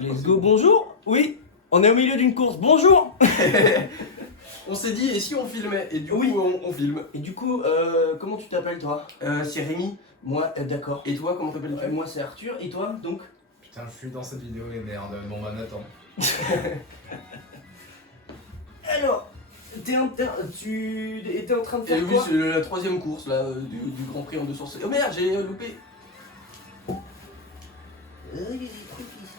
Let's go, bonjour. Oui, on est au milieu d'une course, bonjour. On s'est dit, et si on filmait? Et du Oui. coup, on filme. Et du coup, comment tu t'appelles toi? C'est Rémi. Moi, d'accord. Et toi, comment t'appelles-tu? Moi c'est Arthur, et toi donc? Putain, je suis dans cette vidéo et merde. Bon bah Nathan. Alors, tu étais en train de Et faire oui, quoi? c'est la troisième course là, du Grand Prix en 200. Oh merde, j'ai loupé. Il y a des trucs ici.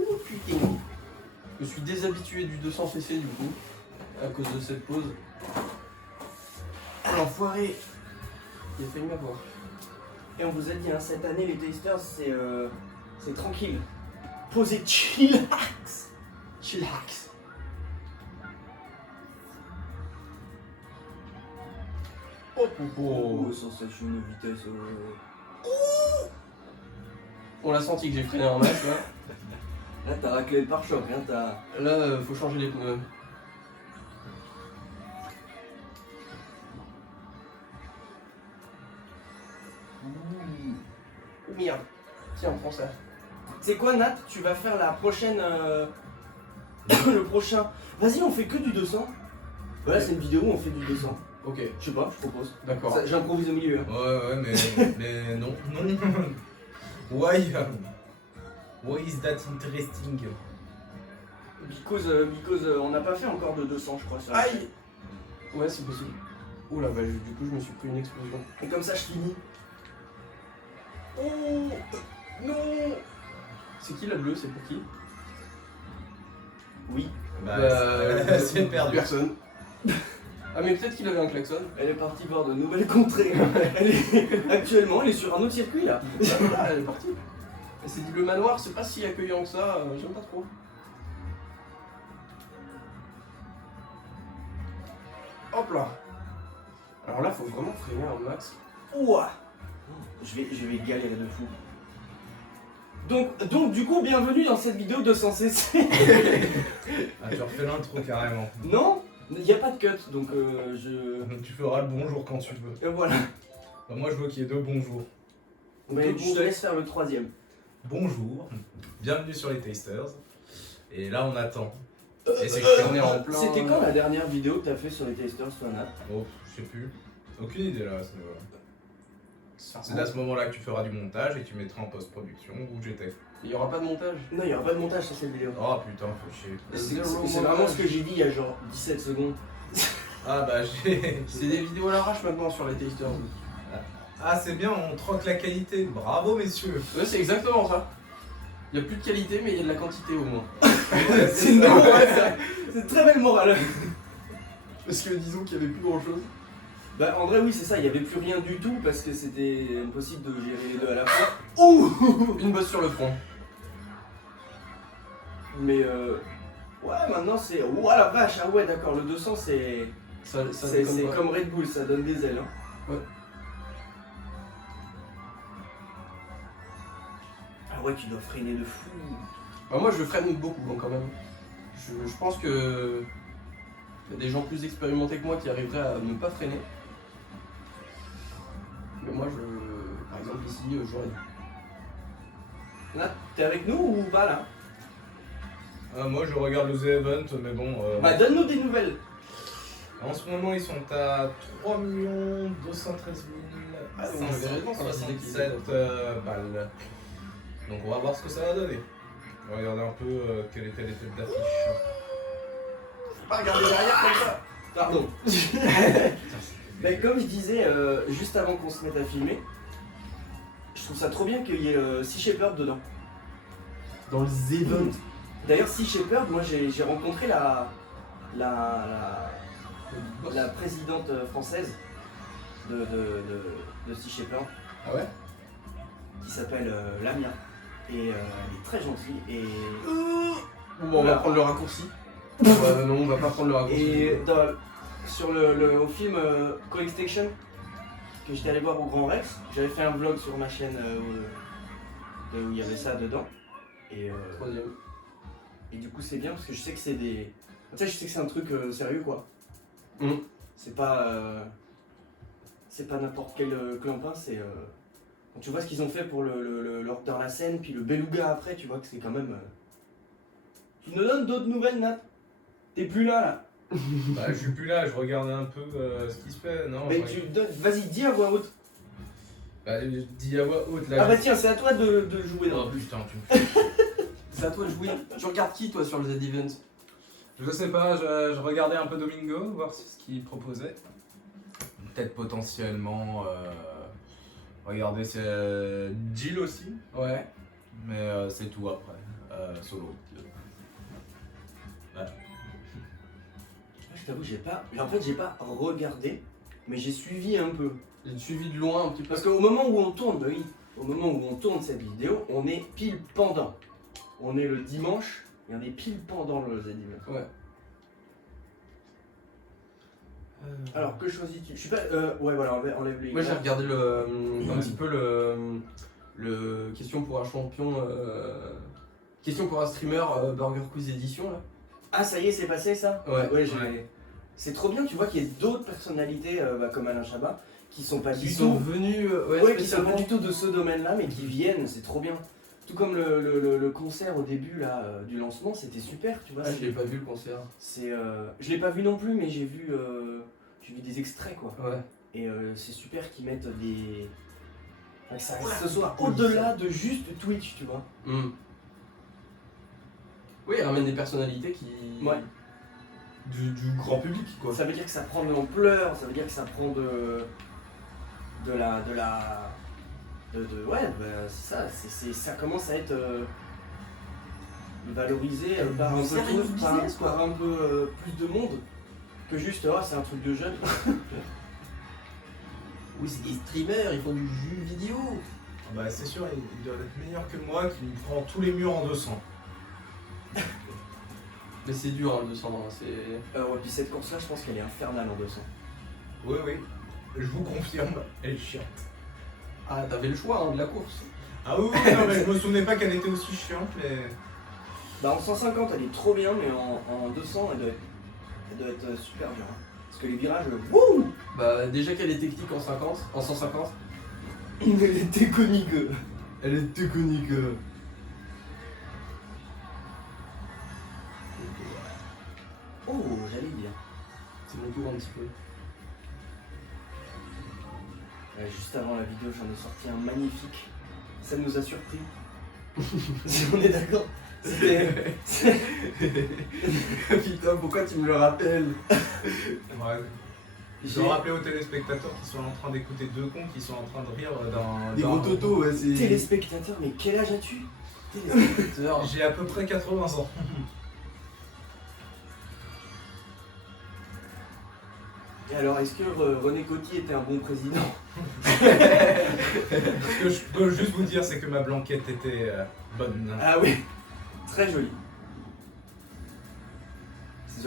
Oh putain. Je suis déshabitué du 200 cc du coup, à cause de cette pause. Ah l'enfoiré. Il a failli m'avoir. Et on vous a dit, hein, cette année les tasters c'est tranquille. Posez chillax. Chillax. Oh popo. Sensation de vitesse. On l'a senti que j'ai freiné en masse là. Là t'as raclé le pare-choc, hein, t'as... Là, faut changer les pneus. Oh merde. Tiens, on prend ça. C'est quoi Nat? Tu vas faire la prochaine... le prochain... Vas-y, on fait que du 200. Voilà, c'est une vidéo où on fait du 200. Ok, Je sais pas, je propose. d'accord. Ça, j'improvise au milieu. Hein. Ouais, mais non. Why? Why is that interesting? Because on n'a pas fait encore de 200, je crois. Sur la chaîne. Aïe. Ouais, c'est possible. Oh la vache, du coup, je me suis pris une explosion. Et comme ça, je finis. Oh non. C'est qui la bleue? C'est pour qui? Oui, C'est perdu. Personne. Ah mais peut-être qu'il avait un klaxon. elle est partie voir de nouvelles contrées. Actuellement, elle est sur un autre circuit là. Voilà, elle est partie. Elle s'est dit le manoir, c'est pas si accueillant que ça, j'aime pas trop. Hop là. Alors là, faut vraiment freiner un max. Ouah. Je vais galérer de fou. Donc du coup, bienvenue dans cette vidéo 200 cc. Ah, tu refais l'intro carrément. Non, il n'y a pas de cut, donc je... Donc tu feras le bonjour quand tu veux. Et voilà. Bah, moi je veux qu'il y ait deux bonjours. Mais je te laisse faire le troisième. Bonjour, bienvenue sur les Tasters. Et là on attend. Et c'est On est en plein. C'était quand la dernière vidéo que t'as fait sur les tasters, toi, Nat? Oh, je sais plus. Aucune idée là à ce niveau-là. C'est à ce moment-là que tu feras du montage et tu mettras en post-production où j'étais. Il y aura pas de montage. Non, il n'y aura pas de montage sur cette vidéo. Oh putain, fais chier. C'est vraiment ce que j'ai dit il y a genre 17 secondes. Ah bah j'ai. C'est des vidéos à l'arrache maintenant sur les tasters. Ah c'est bien, on troque la qualité. Bravo messieurs. Ouais, c'est exactement ça. Il y a plus de qualité, mais il y a de la quantité au moins. C'est une bonne morale, ça. C'est une très belle morale. Parce que disons qu'il y avait plus grand chose. Bah en vrai oui c'est ça, il n'y avait plus rien du tout parce que c'était impossible de gérer les deux à la fois. Ouh. Une bosse sur le front. Mais ouais maintenant c'est... Ouah la vache, ah ouais d'accord, le 200 c'est Ça déconne pas. comme Red Bull, ça donne des ailes. Hein. Ouais. Ah ouais tu dois freiner de fou. Bah moi je freine beaucoup hein, quand même. Je pense que il y a des gens plus expérimentés que moi qui arriveraient à ne pas freiner. Mais moi par exemple ici j'aurais dû. Là t'es avec nous ou pas là? Moi je regarde le The Event, mais bon. Bah donne-nous des nouvelles. En ce moment ils sont à 3 213 Ah, donc, vous avez raison, ça va, c'est 567 balles. Donc on va voir ce que ça va donner. On va regarder un peu quelle était les têtes d'affiche. Faut pas regarder derrière comme ça. Pardon. Mais comme je disais juste avant qu'on se mette à filmer, je trouve ça trop bien qu'il y ait Sea Shepherd dedans. Dans le Z-Event. D'ailleurs, Sea Shepherd, moi j'ai rencontré la présidente française de Sea Shepherd Ah ouais? qui s'appelle Lamia. Et elle est très gentille. Et, Bon, on va prendre le raccourci. Non, on va pas prendre le raccourci. et au film Coextinction que j'étais allé voir au Grand Rex, j'avais fait un vlog sur ma chaîne où il y avait ça dedans. Et, Troisième. et du coup c'est bien parce que je sais que c'est des... Tu sais, je sais que c'est un truc sérieux quoi. C'est pas n'importe quel clampin, c'est Quand tu vois ce qu'ils ont fait pour l'ordre dans la scène, puis le beluga après, tu vois que c'est quand même. Tu nous donnes d'autres nouvelles, Nat? T'es plus là. Bah, je suis plus là, je regarde un peu ce qui se fait. Non, Mais je tu donnes. Vas-y, dis à voix haute. Bah, je dis à voix haute là. Ah bah tiens, c'est à toi de jouer. Oh Non. putain, tu me fais. C'est à toi de jouer. Tu regardes qui toi sur le Z-Event? Je sais pas, je regardais un peu Domingo, voir ce qu'il proposait. Peut-être potentiellement. Regardez, c'est Jill aussi, Ouais. mais c'est tout après. Solo. Voilà. Je t'avoue, j'ai pas. En fait, j'ai pas regardé, mais j'ai suivi un peu. J'ai suivi de loin un petit peu. Parce qu'au moment où on tourne, bah oui, au moment où on tourne cette vidéo, on est pile pendant. On est le dimanche et on est pile pendant le Z-Event. Ouais. Alors, que choisis-tu? Je suis pas. Ouais, voilà, enlève les. Moi j'ai regardé un petit peu le question pour un champion, question pour un streamer Burger Quiz édition là. Ah, ça y est, c'est passé ça? Ouais. Ouais, Ouais. C'est trop bien, tu vois qu'il y a d'autres personnalités comme Alain Chabat qui sont pas Qui du sont tout. venus, Ouais, qui sont pas du tout de ce domaine-là, mais qui viennent, c'est trop bien. Tout comme le concert au début là, du lancement, c'était super, tu vois. Ah, je l'ai pas vu le concert. Je l'ai pas vu non plus, mais j'ai vu des extraits quoi. Ouais. Et c'est super qu'ils mettent des. Enfin, que ça reste ce soit au-delà de juste Twitch, tu vois. Oui, il ramène des personnalités qui. Ouais. Du grand public quoi. Ça veut dire que ça prend de l'ampleur, ça veut dire que ça prend ouais, bah, c'est ça, ça commence à être valorisé par un peu Sérieux tout, business, quoi. par un peu plus de monde que juste oh c'est un truc de jeune. Oui, c'est des streamers, ils font du jeu vidéo. Bah, c'est sûr, il doit être meilleur que moi qui me prend tous les murs en 200. Mais c'est dur hein, 200, hein, c'est. Ouais, puis cette course là je pense qu'elle est infernale en 200. Oui, oui, je vous confirme, elle est chiante. Ah, t'avais le choix hein, de la course. Ah oui, oui, non, mais je me souvenais pas qu'elle était aussi chiante, mais. Bah en 150 elle est trop bien, mais en 200 elle doit être super dure. Hein. Parce que les virages, wouh. Bah déjà qu'elle est technique en 150. Elle était conique. Elle est technique. Oh, j'allais dire. C'est mon tour un petit peu. Juste avant la vidéo, j'en ai sorti un magnifique. Ça nous a surpris. Si on est d'accord. C'était. Putain, pourquoi tu me le rappelles? Ouais. Je J'ai dois rappeler aux téléspectateurs qui sont en train d'écouter deux cons qui sont en train de rire dans. Des gros totos, ouais, c'est. téléspectateur, mais quel âge as-tu? Téléspectateurs. J'ai à peu près 80 ans. Et alors, est-ce que René Coty était un bon président? Ce que je peux juste vous dire, c'est que ma blanquette était bonne. Ah oui, très joli.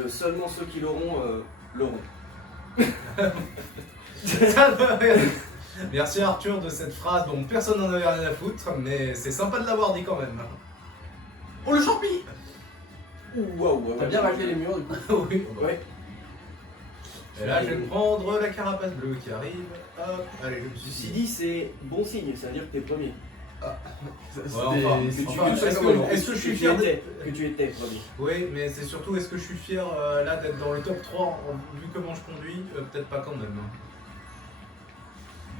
Seulement ceux qui l'auront, l'auront. Merci Arthur de cette phrase dont personne n'en avait rien à foutre, mais c'est sympa de l'avoir dit quand même. Oh le champi! Waouh, T'as bien raclé les murs du coup. Oui. Ouais. Et là, je vais prendre la carapace bleue qui arrive. Hop, allez, je me suis Ceci dit, c'est bon signe, ça veut dire que t'es premier. Est-ce que je suis fier que tu étais premier. Oui, mais c'est surtout, est-ce que je suis fier là d'être dans le top 3 vu comment je conduis? Peut-être pas quand même.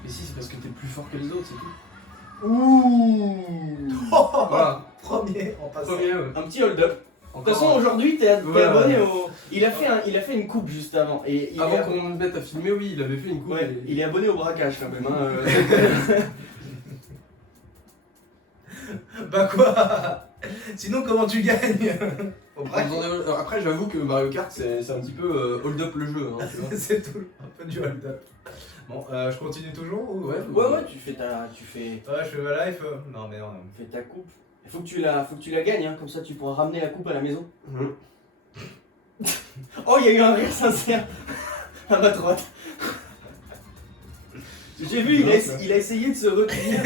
Mais si, c'est parce que t'es plus fort que les autres, c'est tout. Ouh. Voilà. Premier en passant. Premier, ouais. Un petit hold-up. De toute façon, Encore, aujourd'hui, t'es Ouais, abonné ouais. au. Il a fait une coupe juste avant. Et il, avant est... qu'on me mette à filmer, oui, il avait fait une coupe. ouais, et- il est abonné au braquage quand même. Hein. Bah quoi? Sinon, comment tu gagnes? Au braque. Après, j'avoue que Mario Kart, c'est un petit peu hold-up le jeu. Hein, tu vois. C'est tout, un peu du hold-up. Bon, je continue toujours ou... Ouais. Ouais, tu fais Ouais, je fais ma life. Non, mais non. ta coupe. Il faut que tu la gagnes, hein, comme ça tu pourras ramener la coupe à la maison. Mhm. Oh, il y a eu un rire sincère à ma droite. J'ai vu, il a essayé de se retenir.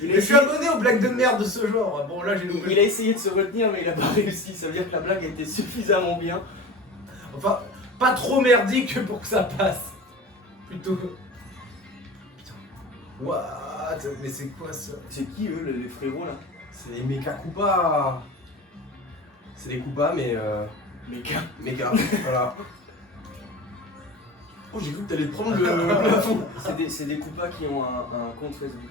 Il a Mais je suis essayé- abonné aux blagues de merde de ce genre. Bon, là, j'ai il loupé. a essayé de se retenir, mais il a pas réussi. Ça veut dire que la blague était suffisamment bien. Enfin, pas trop merdique pour que ça passe. Plutôt. Putain. Waouh, What? Mais c'est quoi ça? C'est qui eux, les frérots là? C'est les Mecha Koopa. C'est des Koopas, mais Mecha. méga. Voilà. Oh, j'ai cru que t'allais prendre le plafond. C'est des Koopas qui ont un compte Facebook.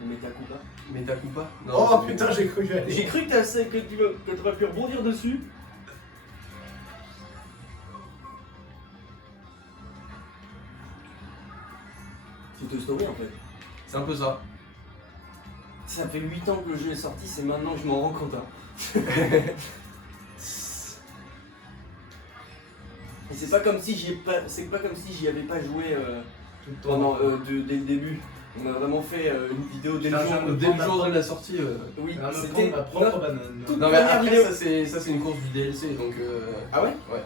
Les Meta Koopas. Meta Koopa. Oh c'est- putain, j'ai cru que j'allais. J'ai cru que tu aurais pu rebondir dessus. C'est Toy Story en fait. C'est un peu ça. Ça fait 8 ans que le jeu est sorti, c'est maintenant que je m'en rends compte. Hein. Et c'est pas comme si j'y avais pas joué pendant dès le début. On a vraiment fait une vidéo dès le Putain, jour. Dès le jour de la sortie. Oui, Ah, me c'était prendre ma propre notre banane. toute Non, mais première après, vidéo. ça c'est une course du DLC, donc. Ah ouais? Ouais.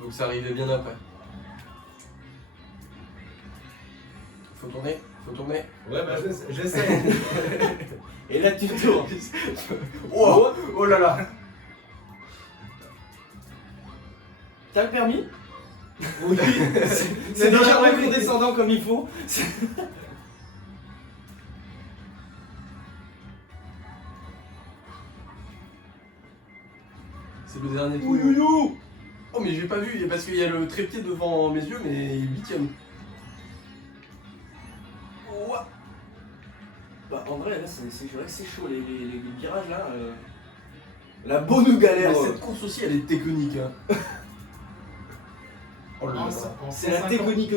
Donc ça arrivait bien après. Faut tourner, faut tourner. Ouais, bah j'essaie. Et là tu tournes. Oh, oh là là. T'as le permis? Oui. C'est dans déjà la en vraie vie. descendant comme il faut. C'est le dernier tour. Ouyouyou. Oh, mais j'ai pas vu, parce qu'il y a le trépied devant mes yeux, mais 8ème. Ouah. Bah en vrai là c'est vrai que c'est chaud les virages là. La bonne galère. Cette course aussi, elle est technique. Hein. Oh là là. C'est la technique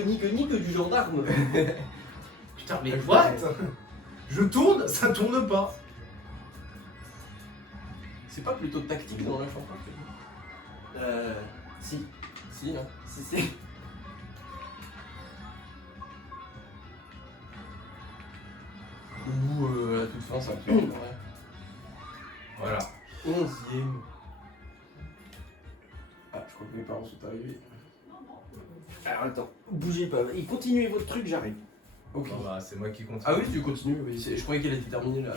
du gendarme. Putain, mais what? Je tourne, ça tourne pas. C'est pas plutôt tactique dans la chanson? Si. Si, hein. Si. Ou à la toute fin, ça pue. Ouais. Voilà. 11ème. Ah, je crois que mes parents sont arrivés. Alors attends, bougez pas. Et continuez votre truc, j'arrive. Ok. Bon, bah, c'est moi qui continue. Ah oui, tu continues, oui. Je croyais qu'elle était terminée là.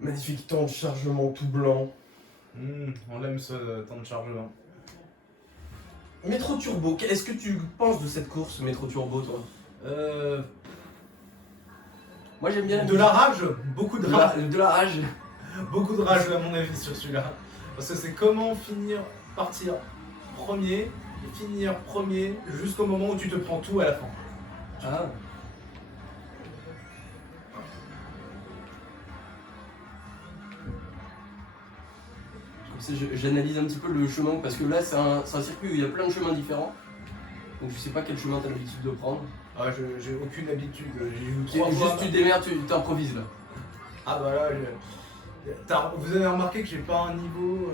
Magnifique temps de chargement tout blanc. On aime ce temps de chargement. Métro Turbo, qu'est-ce que tu penses de cette course Métro Turbo, toi? Moi j'aime bien De la rage, beaucoup de rage. de la rage. Beaucoup de rage à mon avis sur celui-là. Parce que c'est comment partir premier et finir premier jusqu'au moment où tu te prends tout à la fin. Ah. J'analyse un petit peu le chemin parce que là c'est un circuit où il y a plein de chemins différents. Donc je sais pas quel chemin t'as l'habitude de prendre. Ah, j'ai aucune habitude, j'ai joué 3 fois. Juste tu démerdes, tu t'improvises là. Ah bah là, vous avez remarqué que j'ai pas un niveau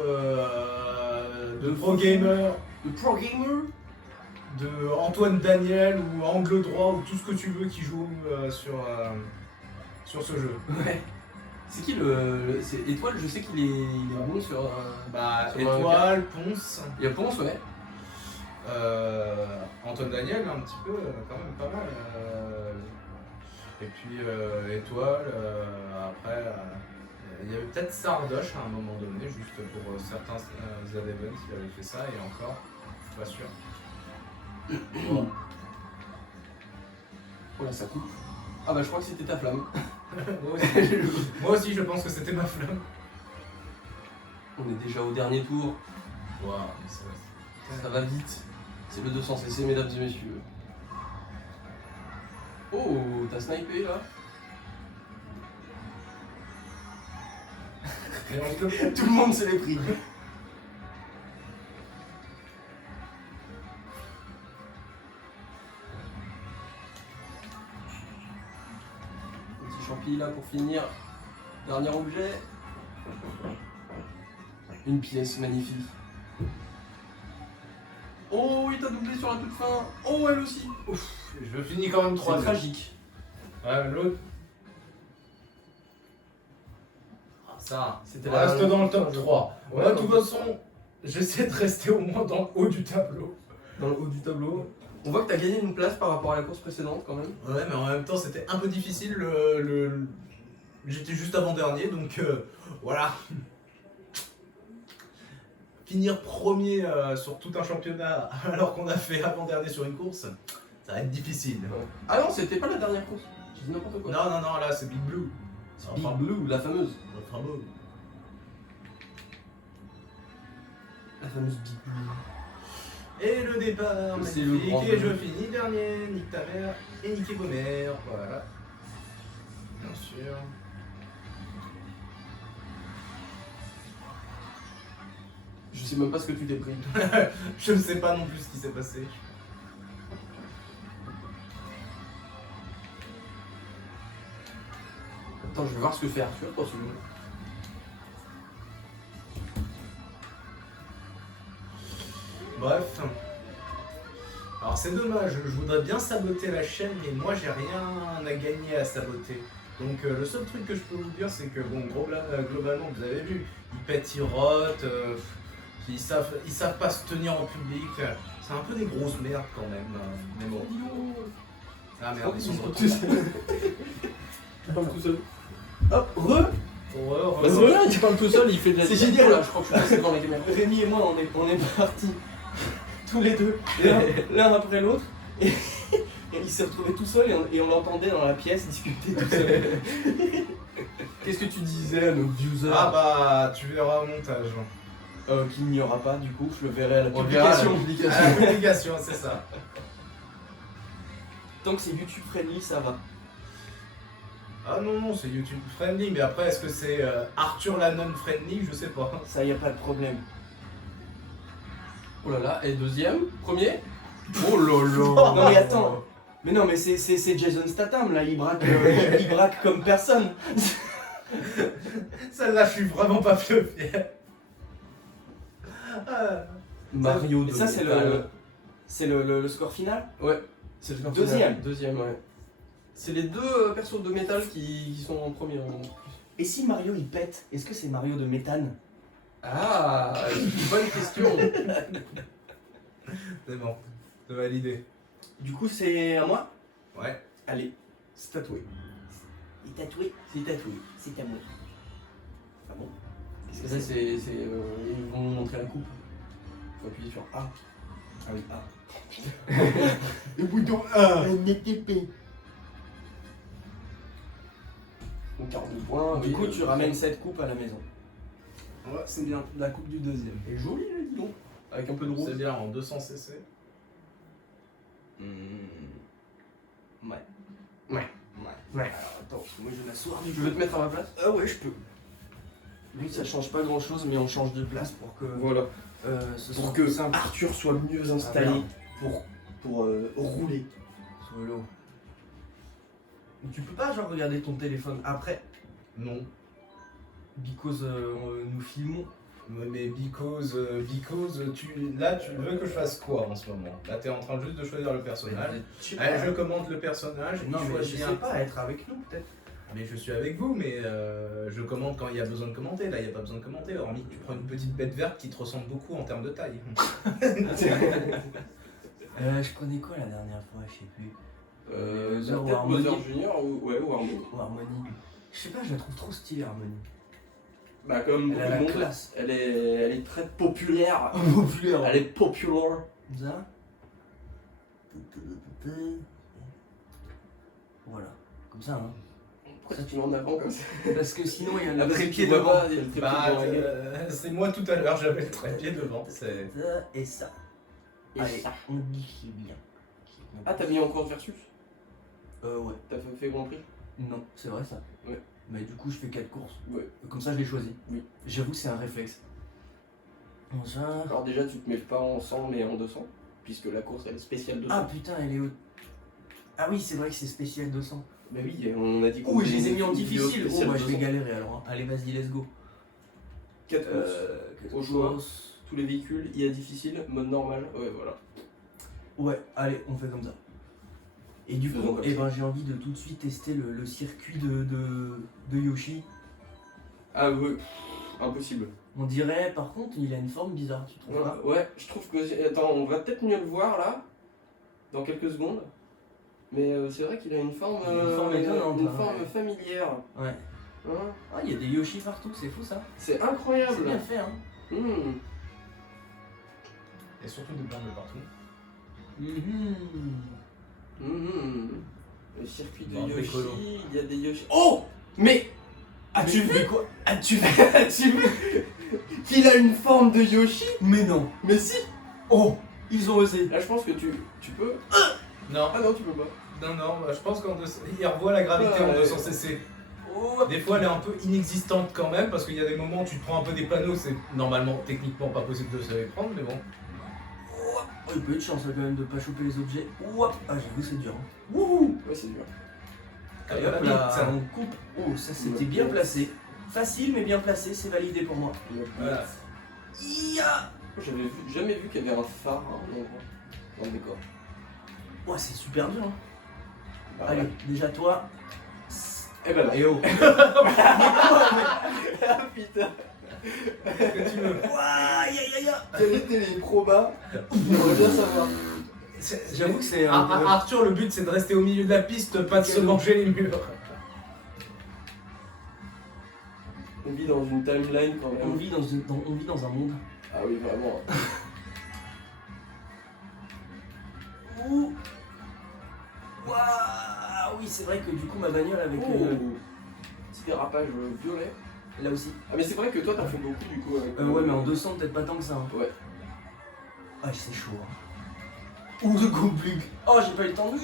de pro gamer, Le pro gamer. de Antoine Daniel ou angle droit ou tout ce que tu veux qui joue sur ce jeu. Ouais. C'est qui c'est Étoile, je sais qu'il est bon sur. Bah sur Étoile, Ponce, Il y a Ponce, ouais. Antoine Daniel un petit peu, quand même pas mal. Et puis Étoile, après il y avait peut-être Sardoche à un moment donné, juste pour certains Z-Events, il avait fait ça et encore, je suis pas sûr. Bon. Oh là, ça coupe. Ah bah je crois que c'était ta flamme. Moi aussi je pense que c'était ma flamme. On est déjà au dernier tour. Waouh, mais Ça va vite. C'est le 200cc, mesdames et messieurs. Oh, t'as snipé là? Tout le monde se l'est pris. Un petit champi là pour finir. Dernier objet. Une pièce magnifique. Oh, il t'a doublé sur la toute fin. Oh, elle aussi. Je finis quand même C'est 3. tragique. Ouais, l'autre. Ah, ça, C'était on la reste dernière. dans le top 3. Ouais, Moi, de dans toute le- façon, j'essaie de rester au moins dans le haut du tableau. Dans le haut du tableau. On voit que t'as gagné une place par rapport à la course précédente quand même. Ouais, mais en même temps, c'était un peu difficile. J'étais juste avant-dernier, donc voilà. finir premier sur tout un championnat alors qu'on a fait avant-dernier sur une course, ça va être difficile. Ouais. Ah non, c'était pas la dernière course. J'ai dit n'importe quoi. Non, là c'est Big Blue. C'est Big Blue, la fameuse. Le fameux. La fameuse Big Blue. Et le départ, C'est le magnifique, grand et je bleu. finis dernier, nique ta mère, et niquer vos mères, voilà. Bien sûr. Je sais même pas ce que tu t'es pris. Je ne sais pas non plus ce qui s'est passé. Attends, je vais voir ce que fait Arthur pour celui-là. Bref. Alors c'est dommage, je voudrais bien saboter la chaîne, mais moi j'ai rien à gagner à saboter. Donc le seul truc que je peux vous dire, c'est que bon, globalement, vous avez vu, ils pètent, ils rotent, ils savent pas se tenir en public. C'est un peu des grosses merdes quand même. Mais bon. Ah merde, ils sont de retour. Il parle tout seul. Hop, re. Horreur, Bah, c'est vrai, il parle tout seul, il fait de la C'est vidéo, génial. là, je crois que je suis passé devant la caméra. Rémi et moi, on est partis tous les deux, l'un après l'autre, et il s'est retrouvé tout seul et on l'entendait dans la pièce discuter tout seul. Qu'est-ce que tu disais à nos viewers? Ah bah, tu verras au montage. Qu'il n'y aura pas, du coup, je le verrai à la On verra la publication. À la publication, c'est ça. Tant que c'est YouTube friendly, ça va. Ah non, c'est YouTube friendly, mais après, est-ce que c'est Arthur la non friendly? Je sais pas. Ça, y a pas de problème. Oh là là, et deuxième, premier. Oh là là. Non mais attends. Mais non, mais c'est Jason Statham là, il braque comme personne. Celle-là, je suis vraiment pas fier. Mario de Ça, c'est Montale. le score final. Ouais, c'est le Deuxième. final. Deuxième, ouais. C'est les deux persos de métal qui sont en premier. Et si Mario il pète, est-ce que c'est Mario de méthane? Ah, bonne question. C'est bon, c'est validé. Du coup, c'est à moi. Ouais. Allez, C'est tatoué. il est tatoué. C'est tatoué. C'est à moi. Ah bon? Qu'est-ce que Ça, c'est? ils vont nous montrer la coupe. Faut appuyer sur A. Ah oui, ah. Le bouton A. Donc 42 points. Du coup, tu ramènes cette coupe à la maison. Ouais, c'est bien. La coupe du deuxième. Et joli, là, dis donc. Avec un peu de C'est rose. bien en 200 cc. Ouais. Ouais. Ouais. Alors attends, parce que moi je vais m'asseoir du Tu veux te mettre à ma place? Ah ouais, je peux. Lui, ça change pas grand chose, mais on change de place pour que. Voilà. Ce Pour soit que plus simple. Arthur soit mieux installé. Installé pour rouler sur le lot. Tu peux pas genre regarder ton téléphone après, Non. because nous filmons. Mais because, là, tu veux que je fasse quoi en ce moment? Là, t'es en train juste de choisir le personnage. Allez, je commente le personnage. Non il mais je choisit sais pas, être avec nous peut-être. Mais je suis avec vous, mais je commente quand il y a besoin de commenter. Là, il n'y a pas besoin de commenter, hormis que tu prends une petite bête verte qui te ressemble beaucoup en termes de taille. Je connais quoi la dernière fois, je sais plus. Bowser ou Peut-être Harmony. Bowser Junior ou Harmony. Ou Harmony. Je sais pas, je la trouve trop stylée Harmony. Bah comme Elle a beaucoup de la monde, classe. elle est très populaire. Populaire. Elle est popular. Ça. Voilà. Comme ça, hein. Pourquoi tu mets en avant comme ça? Parce que sinon il y a le Après, trépied tu vois devant. pas, il y a le trépied Bah, devant la gueule. c'est moi tout à l'heure, j'avais le trépied devant. C'est... Ça et ça. Et Allez, ça. on dit qu'il est bien. Ah, t'as mis en course versus? Ouais. T'as fait Grand Prix? Non, c'est vrai ça. Ouais. Mais du coup, je fais 4 courses. Ouais. Comme ça, je l'ai choisi. Oui. J'avoue, c'est un réflexe. Bon, ça. Alors déjà, tu te mets pas en 100 mais en 200. Puisque la course, elle est spéciale 200. Ah putain, elle est haute. Ah oui, c'est vrai que c'est spécial 200. Bah oui, on a dit qu'on Ouh, je faisait les ai une mis en vidéo difficile. Oh, spéciale bah, je vais 200. galérer alors. Hein. Allez, vas-y, let's go. 4 courses. Quelque Au choix. chose. Tous les véhicules, il y a difficile, mode normal. Ouais, voilà. Ouais, allez, on fait comme ça. Et du Faisons coup, comme eh ça. ben, j'ai envie de tout de suite tester le circuit de Yoshi. Ah ouais, impossible. On dirait, par contre, il a une forme bizarre, tu trouves pas? Ouais, je trouve que. Attends, on va peut-être mieux le voir là, dans quelques secondes. Mais c'est vrai qu'il a une forme. Une forme étonnante, une hein, forme ouais. familière. Ouais. Hein, Ah, il y a des Yoshi partout, c'est fou ça. c'est C'est incroyable. bien fait, hein. Hmm. Et surtout des bandes de partout. Le circuit de Bon, Yoshi, écolo. il y a des Yoshi. Oh! Mais as-tu vu quoi? As-tu vu qu'il a une forme de Yoshi? Mais non. Mais si! Oh, ils ont osé. Là, je pense que tu peux. Non, Ah non, tu peux pas. non, bah, je pense qu'il revoit la gravité en Ouais. 200 cc. Oh, Des fois, elle est un peu inexistante quand même, parce qu'il y a des moments où tu te prends un peu des panneaux, c'est normalement, techniquement pas possible de se les prendre, mais bon. oh, il peut être chance là, quand même de pas choper les objets. Ouah. Ah, j'avoue, c'est dur. Hein. Wouhou. Ouais, c'est dur. Allez, Ah, hop la là, bite. on coupe. Oh, ça c'était bien placé. Facile mais bien placé, c'est validé pour moi. Voilà. Ya. J'avais jamais vu qu'il y avait un phare hein, dans le décor. Oh, c'est super dur. Hein. Bah, Allez, ouais. déjà toi. Eh ben là. Et oh. Ah putain! Qu'est-ce que tu veux? Ouah, ya ya ya. Quels étaient les probas? J'aimerais bien savoir. J'avoue que c'est Arthur, le but c'est de rester au milieu de la piste, pas de se manger les murs. On vit dans une timeline quand on même. vit dans un monde Ah oui, vraiment. où. Waouh, oui, c'est vrai que du coup ma bagnole avec Petit dérapage violet. là aussi. Ah mais c'est vrai que toi t'en fais beaucoup du coup avec Ouais, mais en 200 peut-être pas tant que ça. Hein. Ouais. Ah, c'est chaud. Hein. Ou de Goblug. Oh, j'ai pas eu le temps de.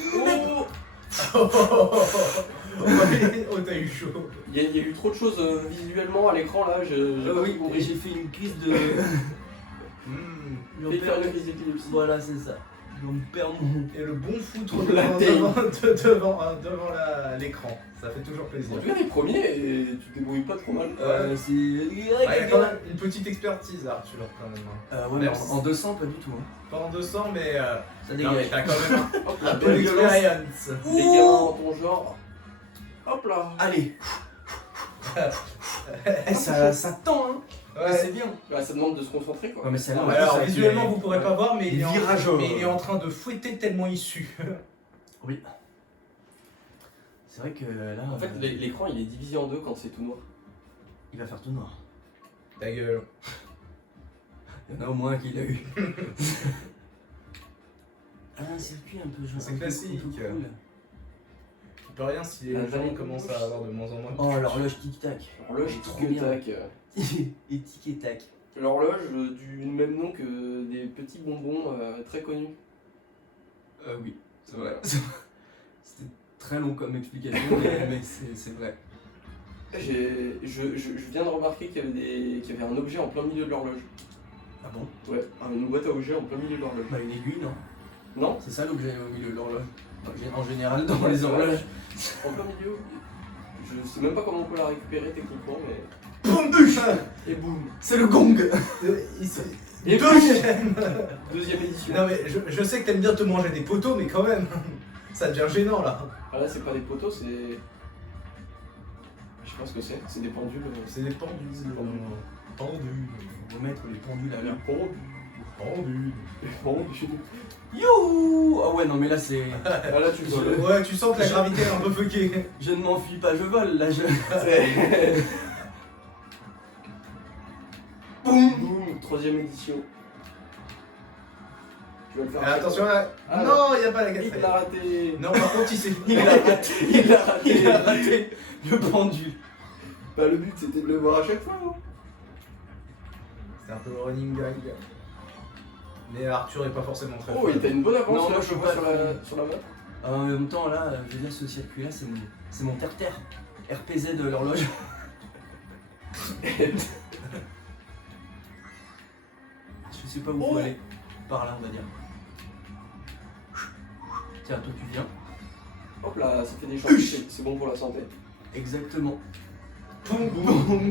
Oh, t'as eu chaud. Il y a eu trop de choses visuellement à l'écran là, j'ai pas Oui, compris. et j'ai fait une crise de. Fais faire une crise d'épilepsie. Voilà, c'est ça. Je me perds mon. Et le bon foutre La devant l'écran, ça fait toujours plaisir. En tout cas, les premiers, et tu te débrouilles pas trop mal. C'est. Il y a quand même une petite expertise, Arthur, quand même. Ouais, mais en 200, pas du tout. Hein. Pas en 200, mais, Ça non, mais dégage. t'as quand même Hop un là, peu belle violence. d'expérience. Les gamins dans ton genre. Hop là. Allez. ça tend, hein. Ouais. C'est bien. Bah, ça demande de se concentrer quoi. Ouais, mais celle-là, Alors ça, visuellement les- vous pourrez pas voir, mais les virages, mais il est en train de fouetter tellement issu. Oui. C'est vrai que là. En fait, l'écran il est divisé en deux quand c'est tout noir. Il va faire tout noir. Ta gueule. Il y en a au moins un qui l'a eu. Un circuit un peu jaune. C'est classique. Cool. Tu peux rien si La les gens vanille commencent à avoir de moins en moins. Oh, l'horloge tic-tac. L'horloge Trop tic bien. tac. Et tic et tac. L'horloge du même nom que des petits bonbons très connus. Oui, c'est vrai. C'était très long comme explication, mais c'est vrai. Je viens de remarquer qu'il y avait un objet en plein milieu de l'horloge. Ah bon? Ouais, une boîte à objets en plein milieu de l'horloge. Bah, une aiguille, non? Non? C'est ça l'objet au milieu de l'horloge. En général, dans les horloges. En plein milieu. Je sais même pas comment on peut la récupérer techniquement, mais. Boum, bûche. Et boum! C'est le gong. Et Deuxième. Deuxième édition. Non mais je sais que t'aimes bien te manger des poteaux, mais quand même, ça devient gênant là. Ah là, c'est pas des poteaux, c'est. Je sais pas ce que c'est. C'est des pendules. C'est des pendules. Pendules. On va mettre les pendules à l'heure. Pendules. Des pendules. You. Ah ouais, non, mais là, c'est. Ah là, tu voles. Ouais, tu sens que la gravité est un peu fuckée. Je ne m'enfuis pas, je vole. Là, je. C'est- Boum. Boum! Troisième édition. Tu vas le faire. Attention là. Ah, Non, il n'y a pas la Il l'a quatrième. raté! Non, par contre, il s'est Il a raté. Il l'a raté! Il a raté le pendule. Bah, le but c'était de le voir à chaque fois, non? C'est un peu le running gag. Mais Arthur est pas forcément très Oh, et t'as une bonne avance Non, là, moi, je je vois suis sur pas la, sur la map. En même temps, là, je veux dire, ce circuit-là, c'est mon terre-terre. RPZ de l'horloge. Je sais pas où faut Oh. aller. Par là, on va dire. Tiens, toi, tu viens. Hop là, ça fait des choses, c'est bon pour la santé. Exactement. Boum, boum.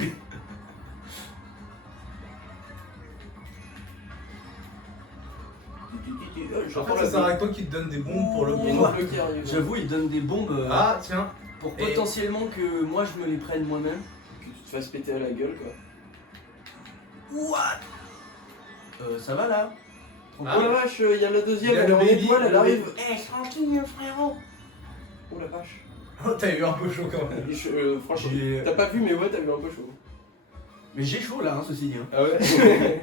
En J'entends fait, ça sert à toi qui te donne des bombes pour le Il y a une bon. autre qui arrive. J'avoue, il donne des bombes Ah, tiens. pour Et- potentiellement que moi je me les prenne moi-même. Que tu te fasses péter à la gueule quoi. What? Ça va là? Oh Ah. la vache, il y a la deuxième, Il y a elle est le en baby, étoile, elle le arrive. Eh, tranquille, frérot! Oh la vache. Oh, t'as eu un peu chaud quand même. Franchement, J'ai- t'as pas vu, mais ouais, t'as eu un peu chaud. Mais j'ai chaud là, hein, ceci dit. Hein. Ah ouais?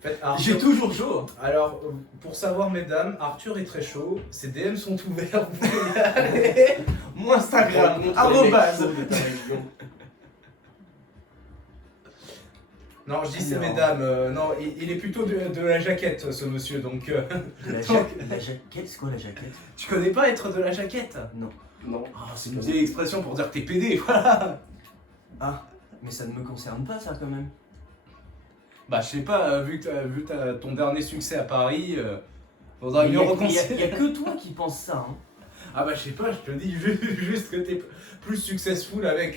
Fait, J'ai toujours chaud. Alors, pour savoir, mesdames, Arthur est très chaud. Ses DM sont ouverts. Vous pouvez y aller. Mon Instagram, Rencontre les mecs arrobase. chauds de ta région. Non, je dis c'est Non. mesdames. Non, il est plutôt de la jaquette, ce monsieur. Donc, La jaquette, c'est quoi la jaquette? tu connais pas être de la jaquette? Non. Non. Ah, c'est une vieille expression pour dire que t'es pédé, voilà. Ah, mais ça ne me concerne pas ça quand même. Bah, je sais pas, vu que ton dernier succès à Paris, faudra Il mieux y a reconsidérer. que toi qui penses ça. Hein. Ah bah je sais pas, je te dis juste que t'es plus successful avec...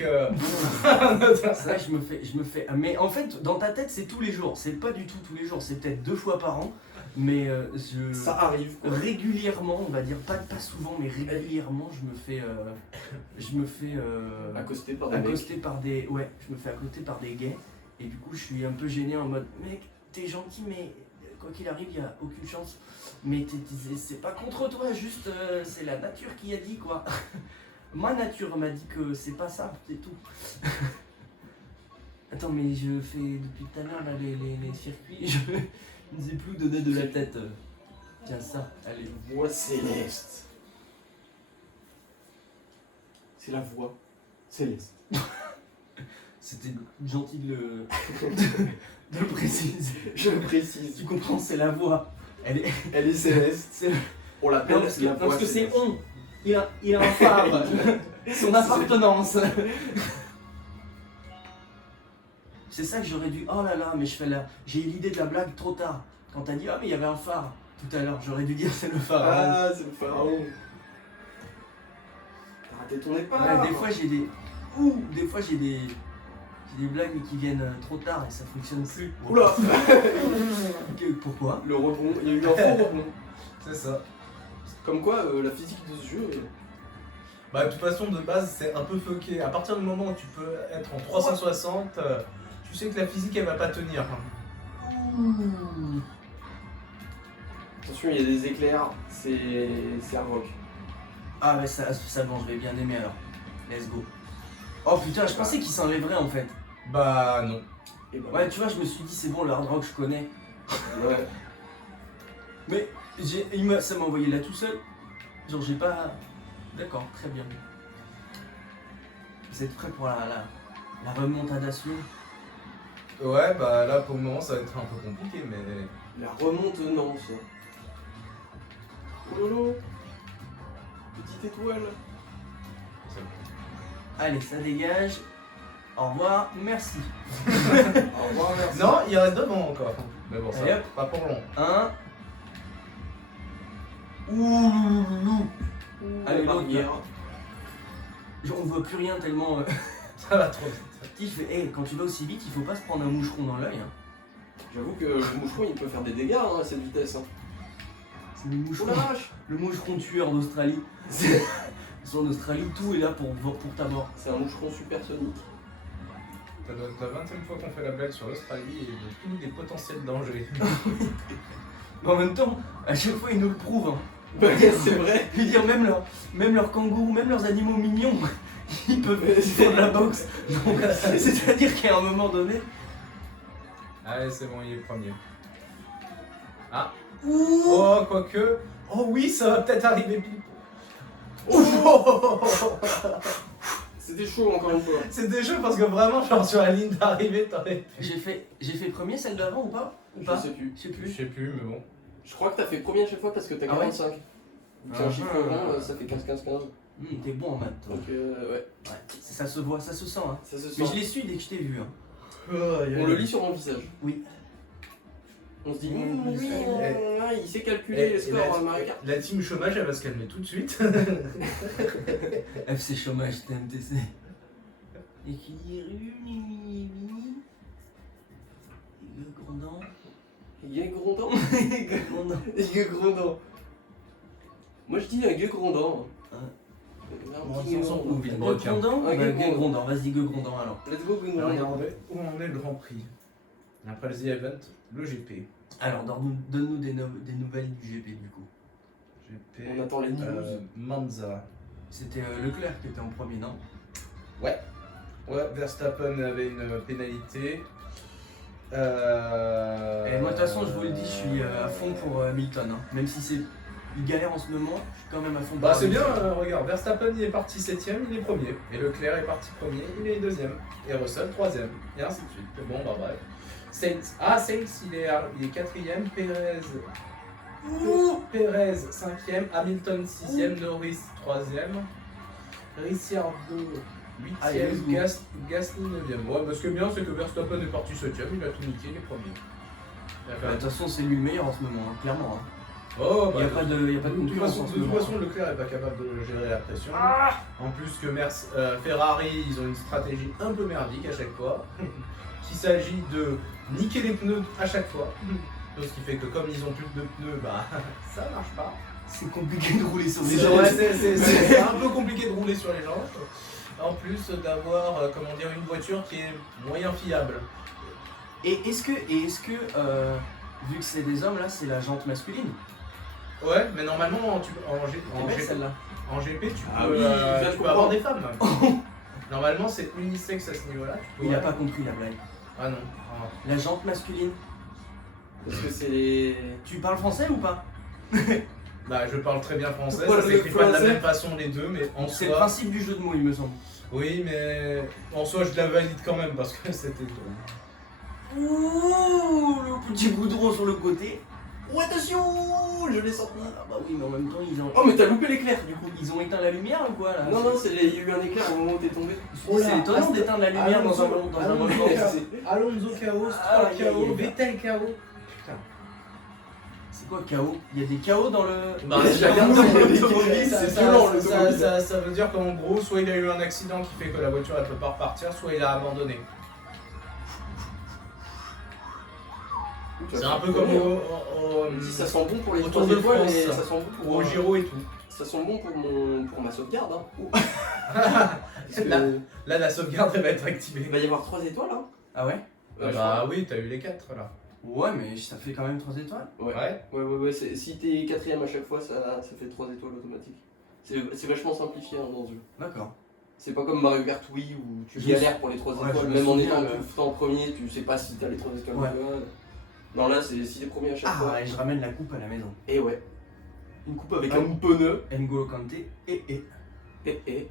Ça, je me fais. Mais en fait, dans ta tête, c'est tous les jours. C'est pas du tout tous les jours. C'est peut-être 2 fois par an. Mais Ça arrive. quoi. régulièrement, on va dire pas souvent, mais régulièrement, je me fais Accosté par des mecs. accoster par des. Ouais, je me fais accoster par des gays. Et du coup, je suis un peu gêné en mode, mec, t'es gentil, mais quoi qu'il arrive, il y a aucune chance. Mais c'est pas contre toi, juste c'est la nature qui a dit quoi. Ma nature m'a dit que c'est pas ça, c'est tout. Attends, mais je fais depuis tout à l'heure là, les circuits, je ne sais plus donner de la tête. Tiens, ça, allez. Voix céleste. C'est la voix céleste. C'était gentil de le préciser. Je le précise. Tu comprends, c'est la voix. Elle est. Elle est céleste. c'est- On l'appelle Non, parce que, la voix parce que c'est céleste. on. Il a un phare. Son appartenance. C'est ça que j'aurais dû. Oh là là, mais j'ai eu l'idée de la blague trop tard. Quand t'as dit, ah, mais il y avait un phare tout à l'heure, j'aurais dû dire c'est le phare. Ah, c'est le pharaon. T'as raté ton épingle. Ouais, des fois j'ai des blagues mais qui viennent trop tard et ça fonctionne plus. Oula. Pourquoi? Le rebond. Il y a eu un faux rebond. C'est ça. Comme quoi, la physique de ce jeu. Bah de toute façon, de base, c'est un peu fucké. À partir du moment où tu peux être en 360, tu sais que la physique, elle va pas tenir. Attention, il y a des éclairs. C'est un rock. Ah mais ça bon, je vais bien aimer alors. Let's go. Oh putain, je pensais qu'il s'enlèverait en fait. Bah non. Et ben, Ouais, tu vois, je me suis dit c'est bon, le hard rock je connais. ouais. Mais ça m'a envoyé là tout seul. Genre j'ai pas... D'accord, très bien. Vous êtes prêts pour la remontadation? Ouais, bah là pour le moment, ça va être un peu compliqué, mais. La remontenance. Oh lolo. Petite étoile. Allez, ça dégage. Au revoir, merci. Au revoir, merci. Non, il reste devant encore. Mais bon, ça Allez, va hop. pas pour long. 1. Ouh. Allez, La l'autre, barrière. Genre, on voit plus rien tellement. Ça va trop vite. Petit, je fais, hey, quand tu vas aussi vite, il faut pas se prendre un moucheron dans l'œil. Hein. J'avoue que le moucheron il peut faire des dégâts hein, à cette vitesse. Hein. C'est le Oh moucheron, la vache. le moucheron tueur d'Australie. En Australie, tout est là pour ta mort. C'est un moucheron supersonique. C'est la 20e fois qu'on fait la blague sur l'Australie et de tous les potentiels dangers. Mais en même temps, à chaque fois, ils nous le prouvent. Hein. C'est vrai. Je veux dire, même leurs kangourous, même leurs animaux mignons, ils peuvent faire de la boxe. Donc, c'est-à-dire qu'à un moment donné. Allez, c'est bon, il est premier. Ah. Ouh. Oh, quoique. Oh oui, ça va peut-être arriver pile. C'était chaud encore une fois. C'est des jeux parce que vraiment, genre sur la ligne d'arrivée, t'aurais. J'ai fait premier celle d'avant ou pas? Ou Je pas? sais plus. Je sais Je plus. sais plus, mais bon. Je crois que t'as fait premier à chaque fois parce que t'as Ah ouais 45. C'est un chiffre rond, ça fait 15-15-15. T'es bon en maths, toi. Donc ouais, Ouais, ça se voit, ça se sent. Hein. ça se Mais sent. je l'ai su dès que je t'ai vu. Hein. On le lit sur mon visage. Oui. On se dit, Oui, oui, il sait calculer Et les scores en Mario Kart. la team chômage, elle va se calmer tout de suite. FC chômage, TMTC. Équilibre, grondant. Gueux grondant. Grondant. Gueux grondant. Moi je dis un gueux grondant. Hein. Un petit gueux grondant. Gueux grondant? Un gueux Gueux grondant. grondant, vas-y, gueux grondant alors. Let's go, gueux Alors, grondant. regardez où en est le Grand Prix. Après le The Event, le GP. Alors, donne-nous des nouvelles du GP du coup. GP. On attend les news. Monza. C'était Leclerc qui était en premier, non? Ouais, Verstappen avait une pénalité. Et moi de toute façon je vous le dis, je suis à fond pour Hamilton, hein. Même si c'est il galère en ce moment, je suis quand même à fond pour Bah c'est bien, Hamilton. regarde, Verstappen il est parti 7ème, il est premier. Et Leclerc est parti premier, il est 2ème. Et Russell 3ème. Et ainsi de suite. Bon bah bref. Sainz, il est 4ème, Perez 5ème, Hamilton 6ème, Norris 3ème, Ricciardo 8ème, Gasly 9ème. Ouais, bah ce qui est bien c'est que Verstappen est parti 7ème, il a tout niqué, il est premier. Bah, de toute façon c'est lui le meilleur en ce moment, hein, clairement. Hein. Oh, Il n'y a pas de concurrence en ce de toute moment. façon, Leclerc n'est pas capable de gérer la pression. En plus que Ferrari, ils ont une stratégie un peu merdique à chaque fois. Qu'il s'agit de niquer les pneus à chaque fois. Donc, ce qui fait que comme ils ont plus de pneus, bah ça marche pas. C'est compliqué de rouler sur les C'est gens. c'est un peu compliqué de rouler sur les gens. En plus d'avoir, comment dire, une voiture qui est moyen fiable. Et est-ce que vu que c'est des hommes là, c'est la jante masculine? Ouais, mais normalement, en Belle, GP, celle-là. en GP, tu Ah peux, oui, je viens de tu peux avoir comprendre. des femmes. Normalement, c'est unisexe à ce niveau-là. Il n'a pas compris la blague. Ah non. La jante masculine. Parce que c'est les. Tu parles français ou pas? Bah, je parle très bien français, Voilà, ça s'écrit le pas de la français. même façon les deux, mais en C'est le soi. principe du jeu de mots, il me semble. Oui, mais en soi, je la valide quand même parce que c'était drôle. Ouh, le petit goudron sur le côté. Oh attention, je l'ai sorti. Ah bah oui, mais en même temps Oh, mais t'as loupé l'éclair du coup. ils ont éteint la lumière ou quoi là? Non, non, il y a eu un éclair au moment où t'es tombé. C'est étonnant d'éteindre la lumière dans un volcan. Alonso KO, Ah, Stroll aïe, aïe, aïe. KO, Vettel KO. C'est quoi KO? Il y a des KO dans le. Bah, j'ai regardé ça, dans l'automobile, ça, c'est ça, violent, ça, l'automobile. ça veut dire qu'en gros, soit il a eu un accident qui fait que la voiture elle peut pas repartir, soit il a abandonné. C'est un peu comme Si ça sent bon pour les au Tour Tour de de France, France, mais ça. ça sent bon pour au Giro et tout. Ça sent bon pour ma sauvegarde. Hein. Parce que Là, la sauvegarde elle va être activée. il va y avoir 3 étoiles. Hein. Ah ouais? Ah bah oui, t'as eu les 4 là. Ouais, mais ça fait quand même 3 étoiles. Ouais. Si t'es 4ème à chaque fois, ça fait 3 étoiles automatiques. C'est vachement simplifié hein, dans ce jeu. D'accord. C'est pas comme Mario Kart Wii où tu Je galères pour les 3 ouais, je étoiles, me même en souviens, étant le- tout le temps premier, tu sais pas si t'as les 3 étoiles. Ouais. ou pas. Non, là, c'est si t'es premier à chaque Ah fois. ouais, je ramène la coupe à la maison. Et ouais. Une coupe avec Ah. un pneu. N'Golo Kanté et. Et.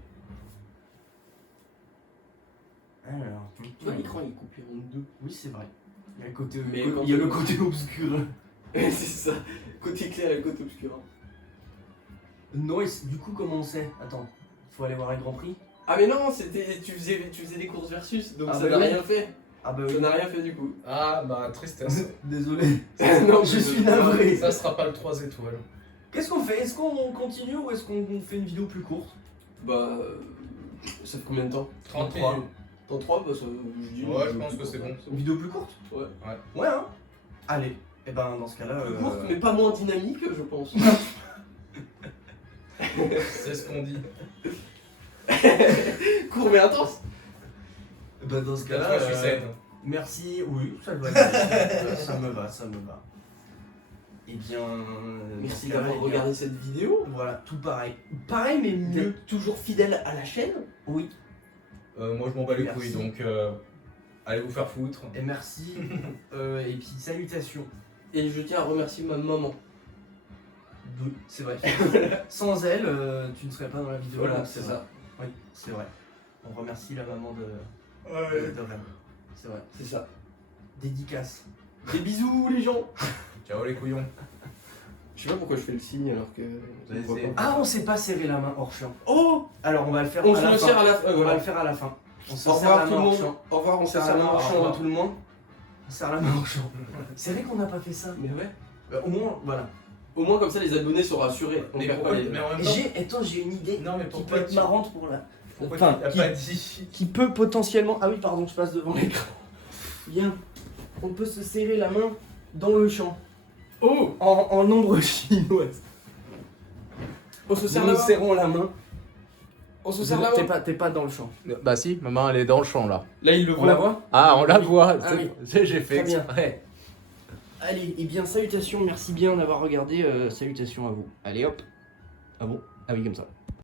Alors. Tu vois, l'écran il est coupé en deux. Oui, c'est vrai. Il y a le côté, Mais il y a le côté obscur. C'est ça. Côté clair et côté obscur. Noise, du coup, comment on sait? Attends, faut aller voir un Grand Prix. Ah, mais non, tu faisais des courses versus, donc Ah, ça bah n'a oui. rien fait. Ah bah Ça oui. n'a rien fait du coup. Ah bah tristesse. Désolé. Non, Je mais- suis navré. Ça sera pas le 3 étoiles. Qu'est-ce qu'on fait? Est-ce qu'on continue ou est-ce qu'on fait une vidéo plus courte? Bah. Ça fait combien de temps 30 33. minutes. Dans 3 bah ça. Je dis, Ouais, je pense que c'est bon. Une vidéo plus courte? Ouais. Ouais, hein? Allez. Et ben, dans ce cas-là. Plus courte, mais pas moins dynamique, je pense. C'est ce qu'on dit. Court mais intense. Ben, dans ce Quatre cas-là. fois, je suis saine. Merci. Oui, ça va. Ça me va, ça me va. Eh bien. Merci dans ce cas-là, d'avoir les gars, regardé cette vidéo. Voilà, tout pareil. Pareil, mais mieux. D'être toujours fidèle à la chaîne. Oui. Moi je m'en bats les Merci. couilles donc allez vous faire foutre. Et merci. Et puis, salutations. Et je tiens à remercier ma maman. Oui, c'est vrai. Sans elle, tu ne serais pas dans la vidéo. Voilà, donc c'est vrai. ça. Oui, c'est vrai. On remercie la maman de Ren. C'est vrai. C'est ça. Dédicace. Des bisous les gens. Ciao les couillons. Je sais pas pourquoi je fais le signe alors que. Vas-y. on voit pas. Ah, on s'est pas serré la main hors champ. Oh. Alors, on va le faire On à se la le fin. serre à la fin. On va Voilà. le faire à la fin. On se Au serre la revoir tout main le hors monde. champ. Au revoir, on On se serre serre la main hors hors champ à champ. tout le monde. On serre la main hors champ. C'est vrai qu'on n'a pas fait ça. Mais ouais. Au moins, voilà. Au moins comme ça les abonnés sont rassurés. On Mais, perd pourquoi, pas les- mais en même temps, J'ai une idée non mais qui peut pourquoi être tu marrante pour la. pourquoi Enfin, tu l'as pas dit? Qui peut potentiellement. Ah oui, pardon, je passe devant l'écran. Bien. On peut se serrer la main dans le champ. Oh. En ombre chinoise. On se serre Nous la nous main. serrons la main. On se serre la main. T'es pas dans le champ. Bah si, ma main elle est dans le champ là. Là il le On voit. la voit? Ah on la voit, Ah oui. j'ai fait Très bien. exprès. Allez, et bien salutations, merci bien d'avoir regardé. Salutations à vous. Allez hop. Ah bon? Ah oui, comme ça.